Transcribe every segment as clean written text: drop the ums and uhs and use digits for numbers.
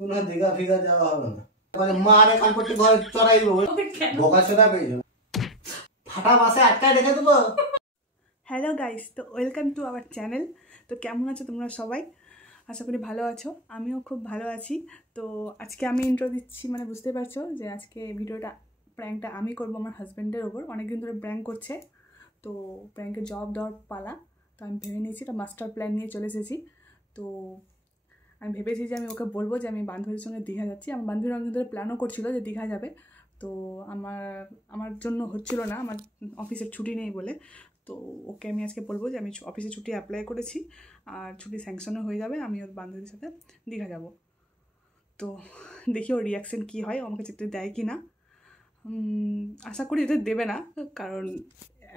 কোনো দিঘা ফিঘা যাওয়া হবে না, মানে মার এখন করতে ঘরে চড়াই দেবো, বোকা সোনা পেয়ে যাবে, ফাটা বাসে আটকায় রেখে দেবো। হ্যালো গাইস, তো ওয়েলকাম টু আওয়ার চ্যানেল। তো কেমন আছো তোমরা সবাই? আশা করি ভালো আছো, আমিও খুব ভালো আছি। তো আজকে আমি ইন্ট্রো দিচ্ছি, মানে বুঝতে পারছো যে আজকে ভিডিওটা প্র্যাঙ্কটা আমি করবো আমার হাজব্যান্ডের ওপর। অনেকদিন ধরে প্র্যাঙ্ক করছে, তো প্র্যাঙ্কের জবাব দেওয়ার পালা। তো আমি ভেবে নিয়েছি, এটা মাস্টার প্ল্যান নিয়ে চলে এসেছি। তো আমি ভেবেছি যে আমি ওকে বলবো যে আমি বান্ধবীর সঙ্গে দীঘা যাচ্ছি। আমার বান্ধবীর অনেকদিন ধরে প্ল্যানও করছিল যে দীঘা যাবে, তো আমার জন্য হচ্ছিল না, আমার অফিসের ছুটি নেই বলে। তো ওকে আমি আজকে বলবো যে আমি অফিসে ছুটি অ্যাপ্লাই করেছি আর ছুটি স্যাংশনও হয়ে যাবে, আমি ওর বান্ধবীর সাথে দীঘা যাব। তো দেখি ওর রিয়াকশান কী হয়, আমাকে যেতে দেয় কি না। আশা করি যেতে দেবে না, কারণ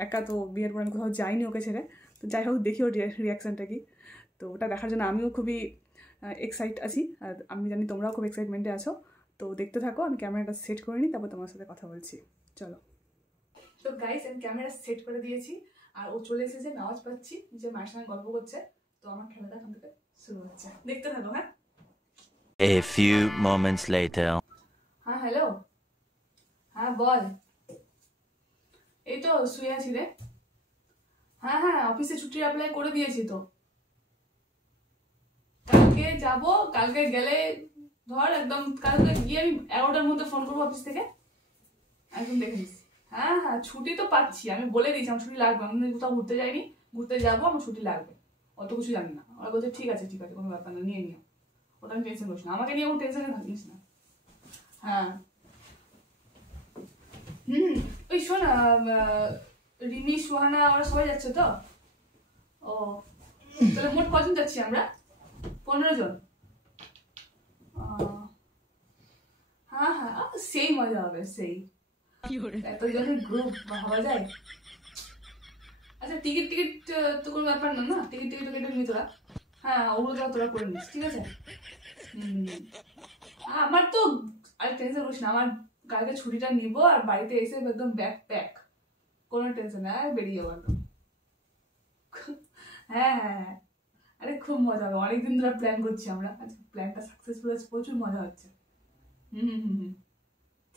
একা তো বিয়ের পর আমি কোথাও যাইনি ওকে ছেড়ে। তো যাই হোক, দেখি ওর রিয়াকশানটা কি। তো ওটা দেখার জন্য আমিও খুবই এক্সাইট আছি, আর আমি জানি তোমরাও খুব এক্সাইটমেন্টে আছো। তো দেখতে থাকো, আমি ক্যামেরাটা সেট করে নিই, তারপর তোমার সাথে কথা বলছি। চলো। তো গাইস, আমি ক্যামেরা সেট করে দিয়েছি আর ও চলে এসেছে, আমি আওয়াজ পাচ্ছি যে মায়ের সঙ্গে গল্প করছে। তো আমার খেলাটা এখান থেকে শুরু হচ্ছে, দেখতে থাকো। হ্যাঁ, A few moments later. হ্যাঁ হ্যালো, হ্যাঁ বল। এই তো শুয়ে আছি রে। হ্যাঁ হ্যাঁ, অফিসে ছুটি অ্যাপ্লাই করে দিয়েছি তো। কালকে যাব, কালকে গেলে ধর একদম কালকে গিয়ে আমি 11টার মধ্যে ফোন করবো অফিস থেকে, একদম দেখে নিস। হ্যাঁ হ্যাঁ, ছুটি তো পাচ্ছি, আমি বলে দিয়েছি আমার ছুটি লাগবে। আমি কোথাও ঘুরতে যাইনি, ঘুরতে যাবো, আমার ছুটি লাগবে, অত কিছু জানি না। ওরা বলছে ঠিক আছে ঠিক আছে, কোনো ব্যাপার না, নিয়ে নিও, ওটা আমি টেনশন করিস না, আমাকে নিয়ে কোনো টেনশনে থাকিস না। হ্যাঁ ওই শোন, রিমি সুহানা ওরা সবাই যাচ্ছে তো? ও, তাহলে মোট কজন যাচ্ছি আমরা? 15 জন। হ্যাঁ হ্যাঁ, সেই মজা হবে, সেই এতজনের গ্রুপ ভাবা যায়। আচ্ছা, টিকিট টিকিট তো কোনো ব্যাপার না, না টিকিট টিকিট কেটে নিবি তোরা। হ্যাঁ, ওগুলো তোরা করে নিস, ঠিক আছে। আমার তো আর টেনশন করিস না, আমার কালকে ছুটিটা নিব আর বাড়িতে এসে একদম ব্যাগ প্যাক, কোনো টেনশন না, বেরিয়ে যাবো একদম। হ্যাঁ হ্যাঁ হ্যাঁ, আরে খুব মজা হবে, অনেকদিন ধরে প্ল্যান করছি আমরা, আজকে প্ল্যানটা সাকসেসফুল আছে, প্রচুর মজা হচ্ছে।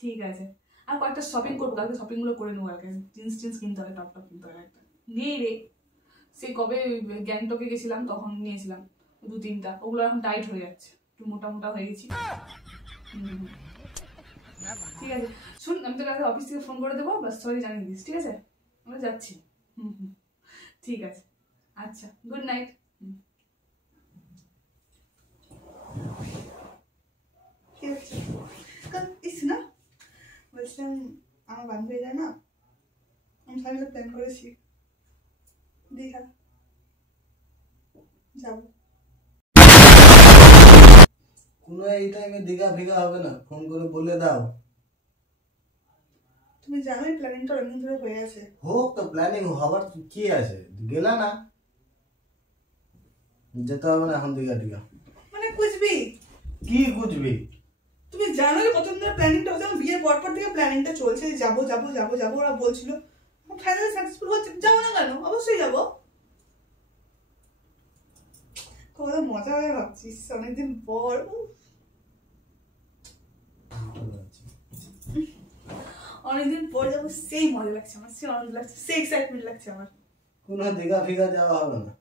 ঠিক আছে। আর কয়েকটা শপিং করবো কালকে, শপিং গুলো করে নেবো। কালকে জিন্স টিন্স কিনতে হবে, টপ টপ কিনতে হবে একটা। নেই রে, সে কবে গ্যাংটকে গেছিলাম তখন নিয়েছিলাম 2-3টা, ওগুলো এখন টাইট হয়ে যাচ্ছে, একটু মোটা মোটা হয়ে গেছি। ঠিক আছে, শুন, আমি তো কালকে অফিস থেকে ফোন করে দেবো, বাস সবাই জানিয়ে দিস, ঠিক আছে? আমরা যাচ্ছি। ঠিক আছে, আচ্ছা, গুড নাইট। না বলছিলাম, আমার বান্ধবীরা না, আমি সবাই প্ল্যান করেছি দীঘা যাব। কোনো এই টাইমে দিঘা ফিঘা হবে না, ফোন করে বলে দাও। তুমি জানোই প্ল্যানিংটা অনেকদিন ধরে হয়ে আছে। হোক তো, প্ল্যানিং হবার কি আছে, গেলা না, যেতে হবে না এখন দিঘা টিঘা। মানে বুঝবি কি বুঝবি? তুমি জানো যে কতদিন ধরে প্ল্যানিংটা হচ্ছে, আমার বিয়ের পর থেকে প্ল্যানিংটা চলছে, যাবো যাবো যাবো যাবো, ওরা বলছিল। ফাইনালি সাকসেসফুল হচ্ছে, যাবো না কেন, অবশ্যই যাবো। কত মজা হয় ভাবছিস, অনেকদিন পর। অনেকদিন পর যাবো, সেই মজা লাগছে আমার, সেই আনন্দ লাগছে, সেই এক্সাইটমেন্ট লাগছে আমার। কোনো দিঘা ফিঘা যাওয়া হবে না।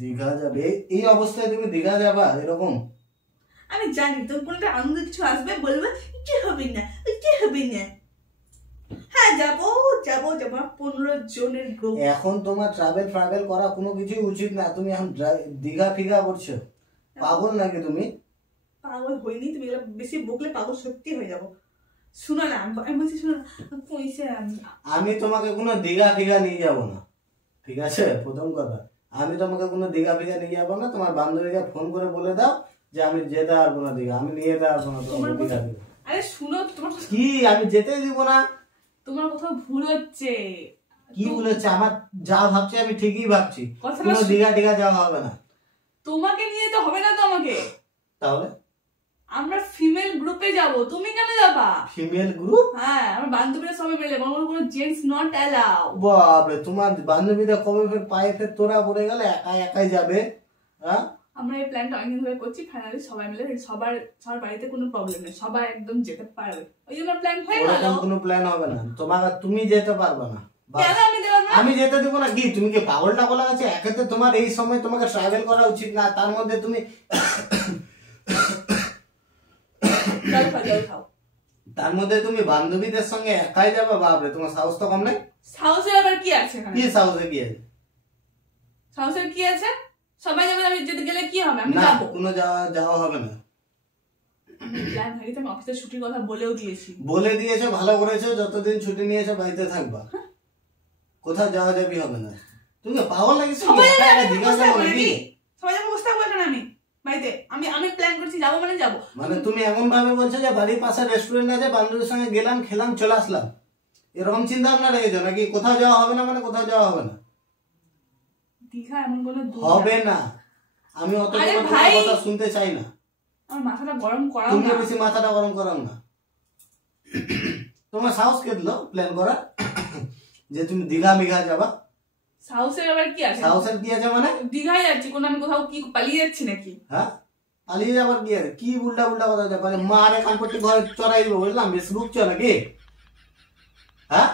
দীঘা যাবে এই অবস্থায়, তুমি দীঘা যাবা এরকম? আমি জানি তোর কোনো একটা আনন্দ কিছু আসবে, বলবে কি হবে না, কি হবে না। হ্যাঁ যাবো যাবো যাবো, 15 জনের গ্রুপ। এখন তোমার ট্রাভেল করা কোনো কিছুই উচিত না, তুমি এখন দীঘা ফিঘা করছো, পাগল নাকি তুমি? পাগল হইনি, তুমি বেশি বকলে পাগল সত্যি হয়ে যাবো। শুনো না, আমি বলছি শুনো না, পয়সা আমি তোমাকে কোনো দীঘা ফিঘা নিয়ে যাবো না, ঠিক আছে? প্রথম কথা, আমি তোমাকে কোনো দীঘা ফিঘা নিয়ে যাবো না। তোমার বান্ধবীকে ফোন করে বলে দাও যে আমি যেতে পারবো না দীঘা, আমি নিয়ে যেতে পারবো না তোমার দীঘা ফিঘা। আরে শুনো, তোমার কি আমি যেতেই দিব না? তোমার কোথাও ভুল হচ্ছে। কি ভুল হচ্ছে? আমার যা ভাবছি আমি ঠিকই ভাবছি, কথাটা কোনো দীঘা টিঘা যাওয়া হবে না। তোমাকে নিয়ে তো হবে না তো আমাকে, তাহলে আমরা ফিমেল গ্রুপে যাব, তুমি কেন যাবা? Female group? হ্যাঁ, আমার বান্ধবীরা সবাই মিলে, কোনো জেন্টস নট অ্যালাউ। বাপরে, তোমার বান্ধবীরা কবে ফের পায়ে ফের তোরা পড়ে গেলে, একাই একাই যাবে? হ্যাঁ, আমরা এই প্ল্যানটা অনেকদিন ধরে করছি, ফাইনালি সবাই মিলে সবার বাড়িতে কোনো প্রবলেম নেই, সবাই একদম যেতে পারবে, ওই জন্য প্ল্যান হয়ে গেল। ওরকম কোনো প্ল্যান হবে না, তুমি যেতে পারবে না। কেন আমি দেব না? আমি যেতে দেবো না কি? তুমি কি পাগলটা বলা গেছে? একেতে তোমার এই সময় তোমাকে ট্রাভেল করা উচিত না, তার মধ্যে তুমি জল খাও। তার মধ্যে তুমি বান্ধবীদের সঙ্গে একাই যাবে? বাপরে, তোমার সাহস তো কম নাই। সাহসের আবার কি আছে এখানে? কি সাহসে কি আছে? সাহসের কি আছে? সবাই যাবে, আমি যেতে গেলে কি হবে? আমি না, যাবো। কোনো যাওয়া হবে না। প্ল্যান হয়ে গেছে, আমি অফিসে ছুটির কথা বলেও দিয়েছি। বলে দিয়েছো, ভালো করেছো, যতদিন ছুটি নিয়েছো বাড়িতে থাকবা, কোথাও যাওয়া যাবি হবে না। তুমি পাগল লাগিছে? সবাই যাবে, সবাই যাবে, বসে থাকবো এখানে আমি বাড়িতে। আমি প্ল্যান করছি যাবো মানে যাবো। মানে তুমি এমন ভাবে বলছো যে বাড়ির পাশে রেস্টুরেন্ট আছে, বান্ধবীর সঙ্গে গেলাম, খেলাম, চলে আসলাম, এরকম চিন্তা ভাবনা রেখেছো নাকি? কোথাও যাওয়া হবে না মানে কোথাও যাওয়া হবে না? দীঘা এমন কোনো হবে না, আমি অত কথা শুনতে চাই না। আমার মাথাটা গরম করাও তুমি না। বেশি মাথাটা গরম করাও না। তোমার সাহস কে দিল প্ল্যান করা যে তুমি দীঘা মিঘা যাবা? সাহসের আবার কি আছে? সাহসের কি আছে মানে? দীঘায় যাচ্ছি, কোনো আমি কোথাও কি পালিয়ে যাচ্ছি নাকি? হ্যাঁ, পালিয়ে যাবার কি আছে? কি উল্টা উল্টা কথা যাবে? মারে কানপট্টি ঘরে চড়াই দেবো, বুঝলাম, বেশ রুখছো নাকি? হ্যাঁ,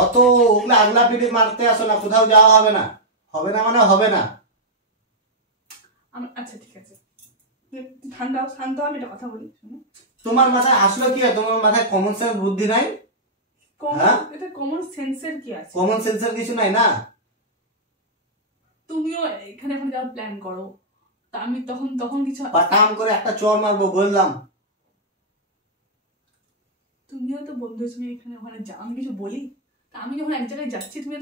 অত ওগুলো আগলা পিঠে মারতে আসো না। কোথাও যাওয়া হবে না। হবে না মানে হবে না। আচ্ছা ঠিক আছে, শান্ত আমি একটা কথা বলি, শোনো। তোমার মাথায় আসলো কি? তোমার মাথায় কমন সেন্স বুদ্ধি নাই? এটা কমন সেন্সের কি আছে? কমন সেন্সের কিছু নাই না? তুমিও এখানে এখন যাওয়ার প্ল্যান করো, তা আমি তখন কিছু পাটাম করে একটা চড় মারবো বললাম। তুমিও তো বন্ধুর সঙ্গে এখানে ওখানে যাও, আমি কিছু বলি? তা আমি যখন এক জায়গায় যাচ্ছি তুমি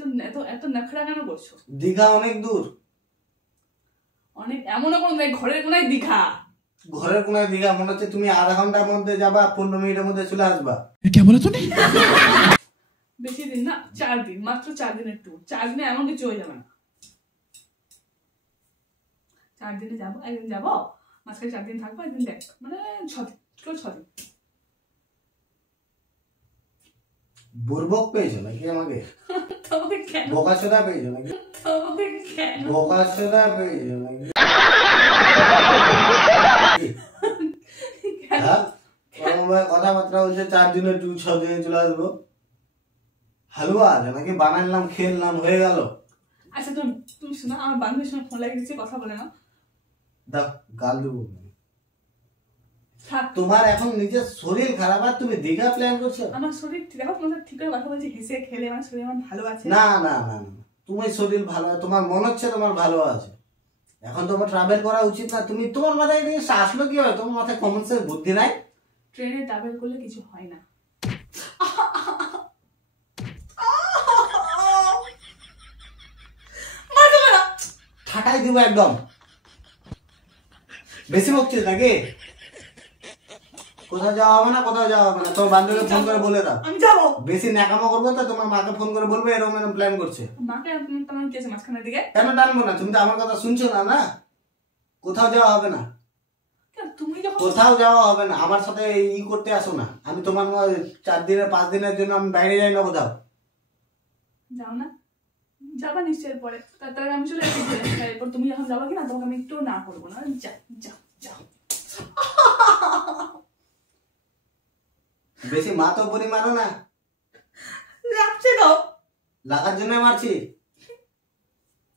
এত নখরা কেন করছো? দীঘা অনেক দূর। অনেক এমনও কোনো ঘরের কোনায় দীঘা। ঘরের কোনায় দীঘা মনে হচ্ছে তুমি আধা ঘন্টার মধ্যে যাবা, 15 মিনিটের মধ্যে চলে আসবা। বেশি দিন না, 4 দিন, মাত্র 4 দিনের ট্যুর। 4 দিনে এমন কিছু হয়ে যাবে না। 4 দিনে যাবো, একদিন যাবো, মাঝখানে 4 দিন থাকবো, একদিন দেখ, মানে 6 দিন, 6 দিন। বুর্বক পেয়েছো নাকি আমাকে? তোমাকে কেন? বোকাচোদা পেয়েছো নাকি? তোমাকে কেন? বোকাচোদা পেয়েছো নাকি? হ্যাঁ, কথাবার্তা বলছে 4 দিনের ট্যুর, 6 দিনে চলে আসবো। হালুয়া আছে নাকি? বানালাম, খেললাম, হয়ে গেল। আচ্ছা তুমি শোনো, আমার বান্ধবীর সঙ্গে ফোন লাগিয়েছি, কথা বলে না। দাও, গাল দেবো। থাক। তোমার এখন নিজের শরীর খারাপ আর তুমি দীঘা প্ল্যান করছো? আমার শরীর দেখো, তোমার ঠিক করে কথা বলছি, হেসে খেলে আমার শরীর আমার ভালো আছে। না না না না, তোমার শরীর ভালো, তোমার মনে হচ্ছে তোমার ভালো আছে। এখন তোমার ট্রাভেল করা উচিত না। তুমি তোমার মাথায় জিনিসটা আসলো কি হয়? তোমার মাথায় কমন সেন্স বুদ্ধি নাই? ট্রেনে ট্রাভেল করলে কিছু হয় না। ঠাটাই দিব একদম। বেশি বকছিস নাকি? কোথাও যাওয়া হবে না, কোথাও যাওয়া হবে না। তোমার বান্ধবীকে ফোন করে বলে দাও। আমি যাবো। বেশি ন্যাকামো করবো তো তোমার মাকে ফোন করে বলবো এরকম এরকম প্ল্যান করছে। মাকে তোমার কি আছে মাঝখানের দিকে? কেন টানবো না? তুমি তো আমার কথা শুনছো না। না, কোথাও যাওয়া হবে না। তুমি যখন কোথাও যাওয়া হবে না। আমার সাথে ই করতে আসো না। আমি তোমার 4 দিনের 5 দিনের জন্য আমি বাইরে যাই না কোথাও। যাও না? যাবা নিশ্চয়ই পরে, তারপরে আমি চলে আসবো। এরপর তুমি যখন যাবা কিনা তোমাকে আমি একটু না করবো না। যাও। বেশি মা তো পরি মারো না। লাগছে তো। লাগার জন্য মারছি।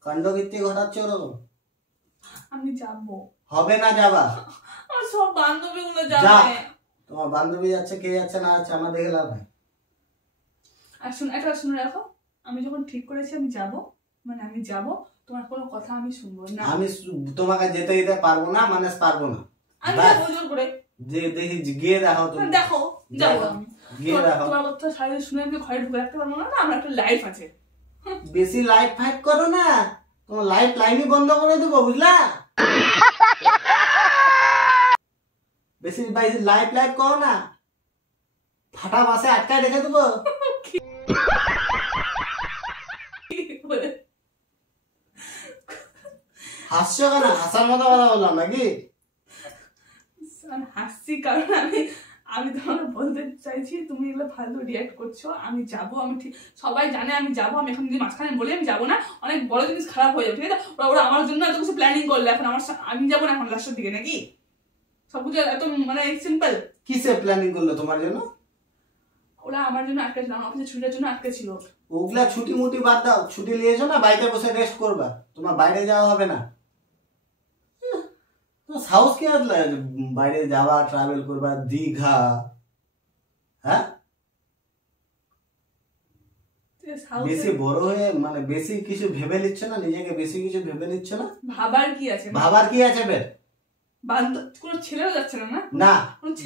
কাণ্ড কীর্তি ঘটাচ্ছ ওরকম। আমি যাবো। হবে না যাবা। আমার সব বান্ধবীগুলো যা। যাবে। তোমার বান্ধবী যাচ্ছে, কে যাচ্ছে না যাচ্ছে আমার দেখে লাভ নাই। আর শুনে রাখো, আমি যখন ঠিক করেছি আমি যাব, মানে আমি যাব, তোমার কোনো কথা আমি শুনবো না। আমি তোমাকে যেতে দিতে পারবো না, মানে পারবো না। আমি যাবো জোর করে। দেখি গিয়ে দেখো তুমি। দেখো যাবো আমি। গিয়ে দেখো। তোমার কথা সারা শুনে আমি ঘরে ঢুকে রাখতে পারবো না। আমার একটা লাইফ আছে। বেশি লাইট ফাইট করো না, তোমার লাইট লাইনই বন্ধ করে দেবো, বুঝলা? বেশি লাইট লাইট করো না, ফাটা বাসে আটকায় রেখে দেবো। হাসছো কেন? হাসার মতো কথা বললাম নাকি? হাসছি কারণ আমি তোমাকে বলতে চাইছি তুমি এগুলো ফালতু রিয়াক্ট করছো। আমি যাবো, আমি ঠিক সবাই জানে আমি যাবো। আমি এখন যদি মাঝখানে বলি আমি যাবো না, অনেক বড় জিনিস খারাপ হয়ে যাবে, ঠিক আছে? ওরা আমার জন্য এত কিছু প্ল্যানিং করলে, এখন আমি যাবো না এখন লাস্টের দিকে, নাকি সবকিছু এত মানে সিম্পল? কিসে প্ল্যানিং করলো তোমার জন্য? ওরা আমার জন্য আটকে ছিল, আমার অফিসে ছুটির জন্য আটকে ছিল। ওগুলা ছুটি মুটি বাদ দাও, ছুটি নিয়েছো না, বাড়িতে বসে রেস্ট করবা, তোমার বাইরে যাওয়া হবে না। তো সাহস কি আসলে বাইরে যাওয়া, ট্রাভেল করবা, দীঘা, হ্যাঁ? বেশি বড় হয়ে মানে বেশি কিছু ভেবে নিচ্ছ না, নিজেকে বেশি কিছু ভেবে নিচ্ছ না? ভাবার কি আছে? ভাবার কি আছে বের? কোনো ছেলেও যাচ্ছে না? না,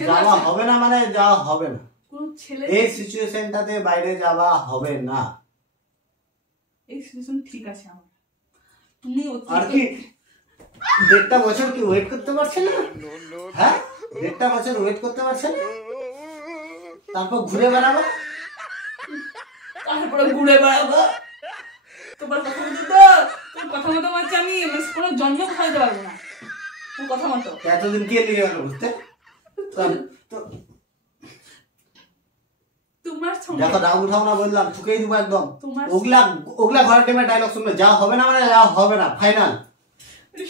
যাওয়া হবে না, মানে যাওয়া হবে না। কোনো ছেলে এই সিচুয়েশনটাতে বাইরে যাওয়া হবে না। এই সিচুয়েশন ঠিক আছে আমার। তুমি আর কি 1.5 বছর কি ওয়েট করতে পারছে না? হ্যাঁ, 1.5 বছর ওয়েট করতে পারছে না? তারপর ঘুরে বেড়াবো, তারপরে ঘুরে বেড়াবো। তোমার কথা মতো তো, তোমার কথা মতো মারছি আমি, কোনো জন্ম খাওয়াতে পারবো না তোমার কথা মতো। এতদিন কে নিয়ে গেল বুঝতে? তোমার দেখো রাগ উঠাও না, বললাম ঠুকেই দিব একদম। ওগুলা ঘরের টিমে ডায়লগ শুনবে, যাওয়া হবে না মানে যাওয়া হবে না, ফাইনাল।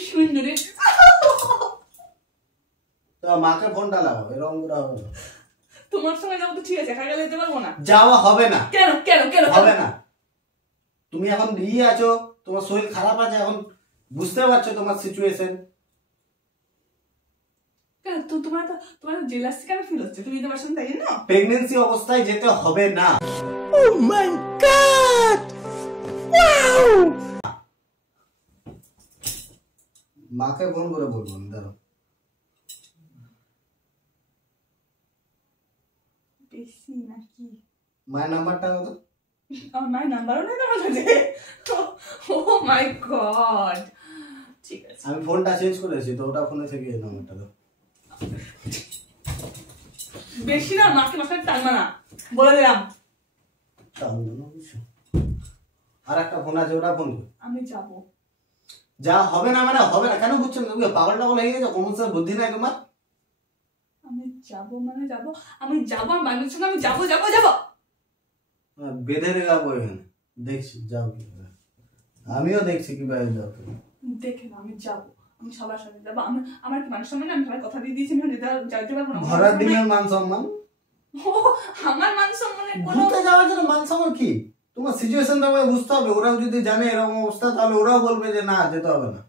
শূন্য রে, তো মাকে ফোনটা লাগাও, এরকম করে হবে না। তোমার সঙ্গে যাবো তো ঠিক আছে, একা গেলে যেতে পারবো না। যাওয়া হবে না। কেন কেন কেন হবে না? তুমি এখন নিয়ে আছো, তোমার শরীর খারাপ আছে, এখন বুঝতে পারছো তোমার সিচুয়েশন। কেন তো তোমার জেলাসি কেন ফিল হচ্ছে? তুমি যেতে পারছো না তাই না? প্রেগন্যান্সি অবস্থায় যেতে হবে না। ও মাই গড, ওয়াও! মাকে ফোন করে বলবো, দাঁড়াও। বেশি নাকি? মায়ের নাম্বারটা কত? আমার মায়ের নাম্বারও নেই তোমার কাছে? ও মাই গড, ঠিক আছে। আমি ফোনটা চেঞ্জ করেছি, তো ওটা ফোনে থেকে এই নাম্বারটা দাও। বেশি না, মাকে মাথায় টানবা না, বলে দিলাম। আর একটা ফোন আছে, ওটা ফোন। আমি যাবো। যা হবে না মানে হবে না, কেন বুঝছো না? তুমি পাগল টাগল হয়ে গেছো, কমন সেন্স বুদ্ধি নাই তোমার? আমি যাবো মানে যাবো, আমি যাবো, আমি বান্ধবীর সঙ্গে আমি যাবো যাবো যাবো। বেঁধে রেখাবো এখানে, দেখছি যাও কি করে। আমিও দেখছি কিভাবে যাও তুমি। দেখে না, আমি যাবো, আমি সবার সাথে যাবো। আমার কি মান সম্মান? আমি সবাই কথা দিয়ে দিয়েছি আমি যাইতে পারবো না। ঘরের দিনের মান সম্মান? ও, আমার মান সম্মানের কোনো ঘুরতে যাওয়ার জন্য মান সম্মান কি? তোমার সিচুয়েশনটা আমায় বুঝতে হবে। ওরাও যদি জানে এরকম অবস্থা, তাহলে ওরাও বলবে যে না, যেতে হবে না।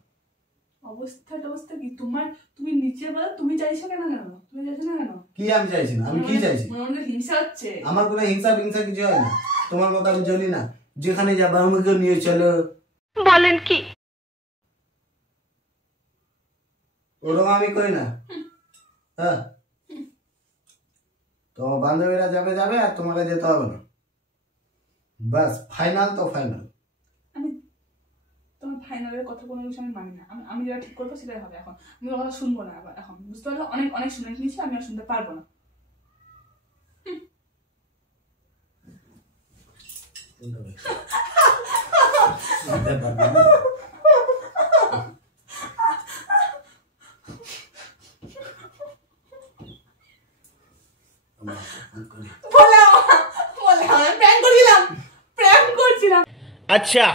অবস্থা কি তোমার? তুমি নিচে বলো, তুমি চাইছো কেন? তুমি চাইছো না কেন? কি আমি চাইছি না? আমি কি চাইছি? মনে হিংসা হচ্ছে। আমার কোনো হিংসা ফিংসা কিছু হয় না। তোমার মতো আমি চলি না, যেখানে যাবো আমাকে নিয়ে চলো। বলেন কি? ওরকম আমি করি না। হ্যাঁ, তোমার বান্ধবীরা যাবে যাবে, আর তোমাকে যেতে হবে না। বাস, ফাইনাল তো ফাইনাল। আমি তোমার ফাইনালের কথা কোনো কিছু আমি মানি না। আমি যেটা ঠিক করবো সেটাই হবে। এখন আমি ওর কথা শুনবো না। আবার এখন বুঝতে পারলো, অনেক অনেক শুনে নিয়েছি, আমি আর শুনতে পারবো না। अच्छा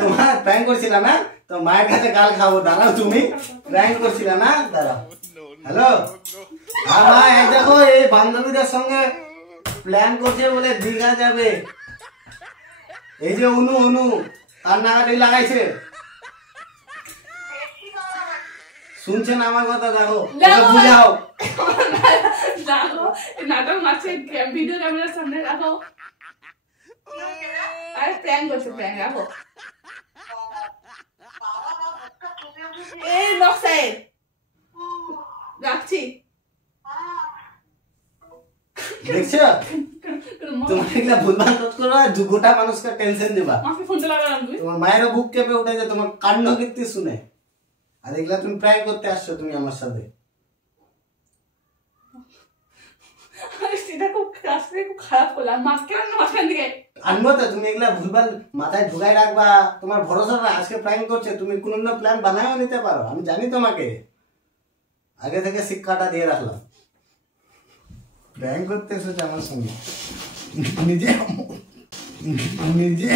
তোমার প্র্যাঙ্ক করছিলাম না, তো মায়ের কাছে গাল খাবো। দাঁড়াও, তুমি প্র্যাঙ্ক করছিলাম না, দাঁড়াও। হ্যালো, হ্যাঁ মা, এই দেখো এই বান্ধবীদের সঙ্গে প্ল্যান করছে বলে দীঘা যাবে। এই যে অনু অনু তার নাগাটি লাগাইছে, শুনছেন আমার কথা? দেখো, বুঝাও। নাটক মারছে, ভিডিও ক্যামেরার সামনে রাখো। আরে প্র্যাঙ্ক করছে, প্র্যাঙ্ক রাখো। এই নকশায় রাখছি। দেখছো, তোমার এগুলা ভুলভাল কাজ করো, আর গোটা মানুষকে টেনশন দিবা। মাকে ফোনটা লাগালাম, তুই তোমার মায়েরও বুক কেঁপে উঠেছে তোমার কাণ্ড কীর্তি শুনে। আর এগুলা তুমি প্র্যাঙ্ক করতে আসছো তুমি আমার সাথে। সেটা খুব আজকে খুব খারাপ করলাম, মাঝকে রান্না মাঝখান দিকে আনবো তো, তুমি এগুলা ভুলভাল মাথায় ঢুকাই রাখবা, তোমার ভরসা না। আজকে প্ল্যান করছে, তুমি কোনো প্ল্যান বানায়ও নিতে পারো, আমি জানি তোমাকে, আগে থেকে শিক্ষাটা দিয়ে রাখলাম। প্ল্যান করতে এসেছে আমার সঙ্গে, নিজে নিজে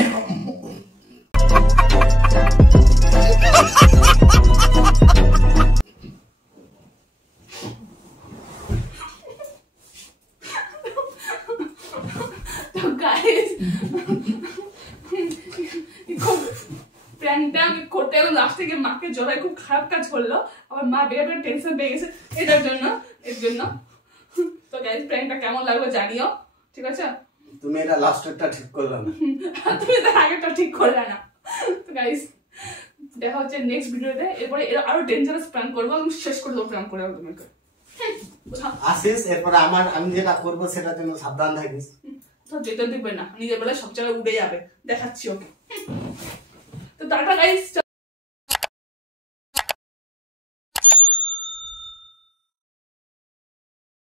প্ল্যানটা আমি করতে গেলাম, লাস্ট থেকে মাকে জড়াই খুব খারাপ কাজ করলো, আবার মা বেড়ে বেড়ে টেনশন পেয়ে গেছে এটার জন্য, এর জন্য। তো গাইস প্ল্যানটা কেমন লাগবে জানিও, ঠিক আছে? তুমি এটা লাস্টেরটা ঠিক করলে না, তুমি তার আগেরটা ঠিক করলে না। তো গাইস দেখা হচ্ছে নেক্সট ভিডিওতে, এরপরে আরো ডেঞ্জারাস প্ল্যান করবো, আমি শেষ করে দেবো প্ল্যান করে তোমাকে। আসিস, এরপরে আমি যেটা করবো সেটার জন্য সাবধান থাকিস। তো যেতে দিবে না, নিজের বেলায় সব জায়গায় উড়ে যাবে, দেখাচ্ছি ওকে। তো টাটা গাইস।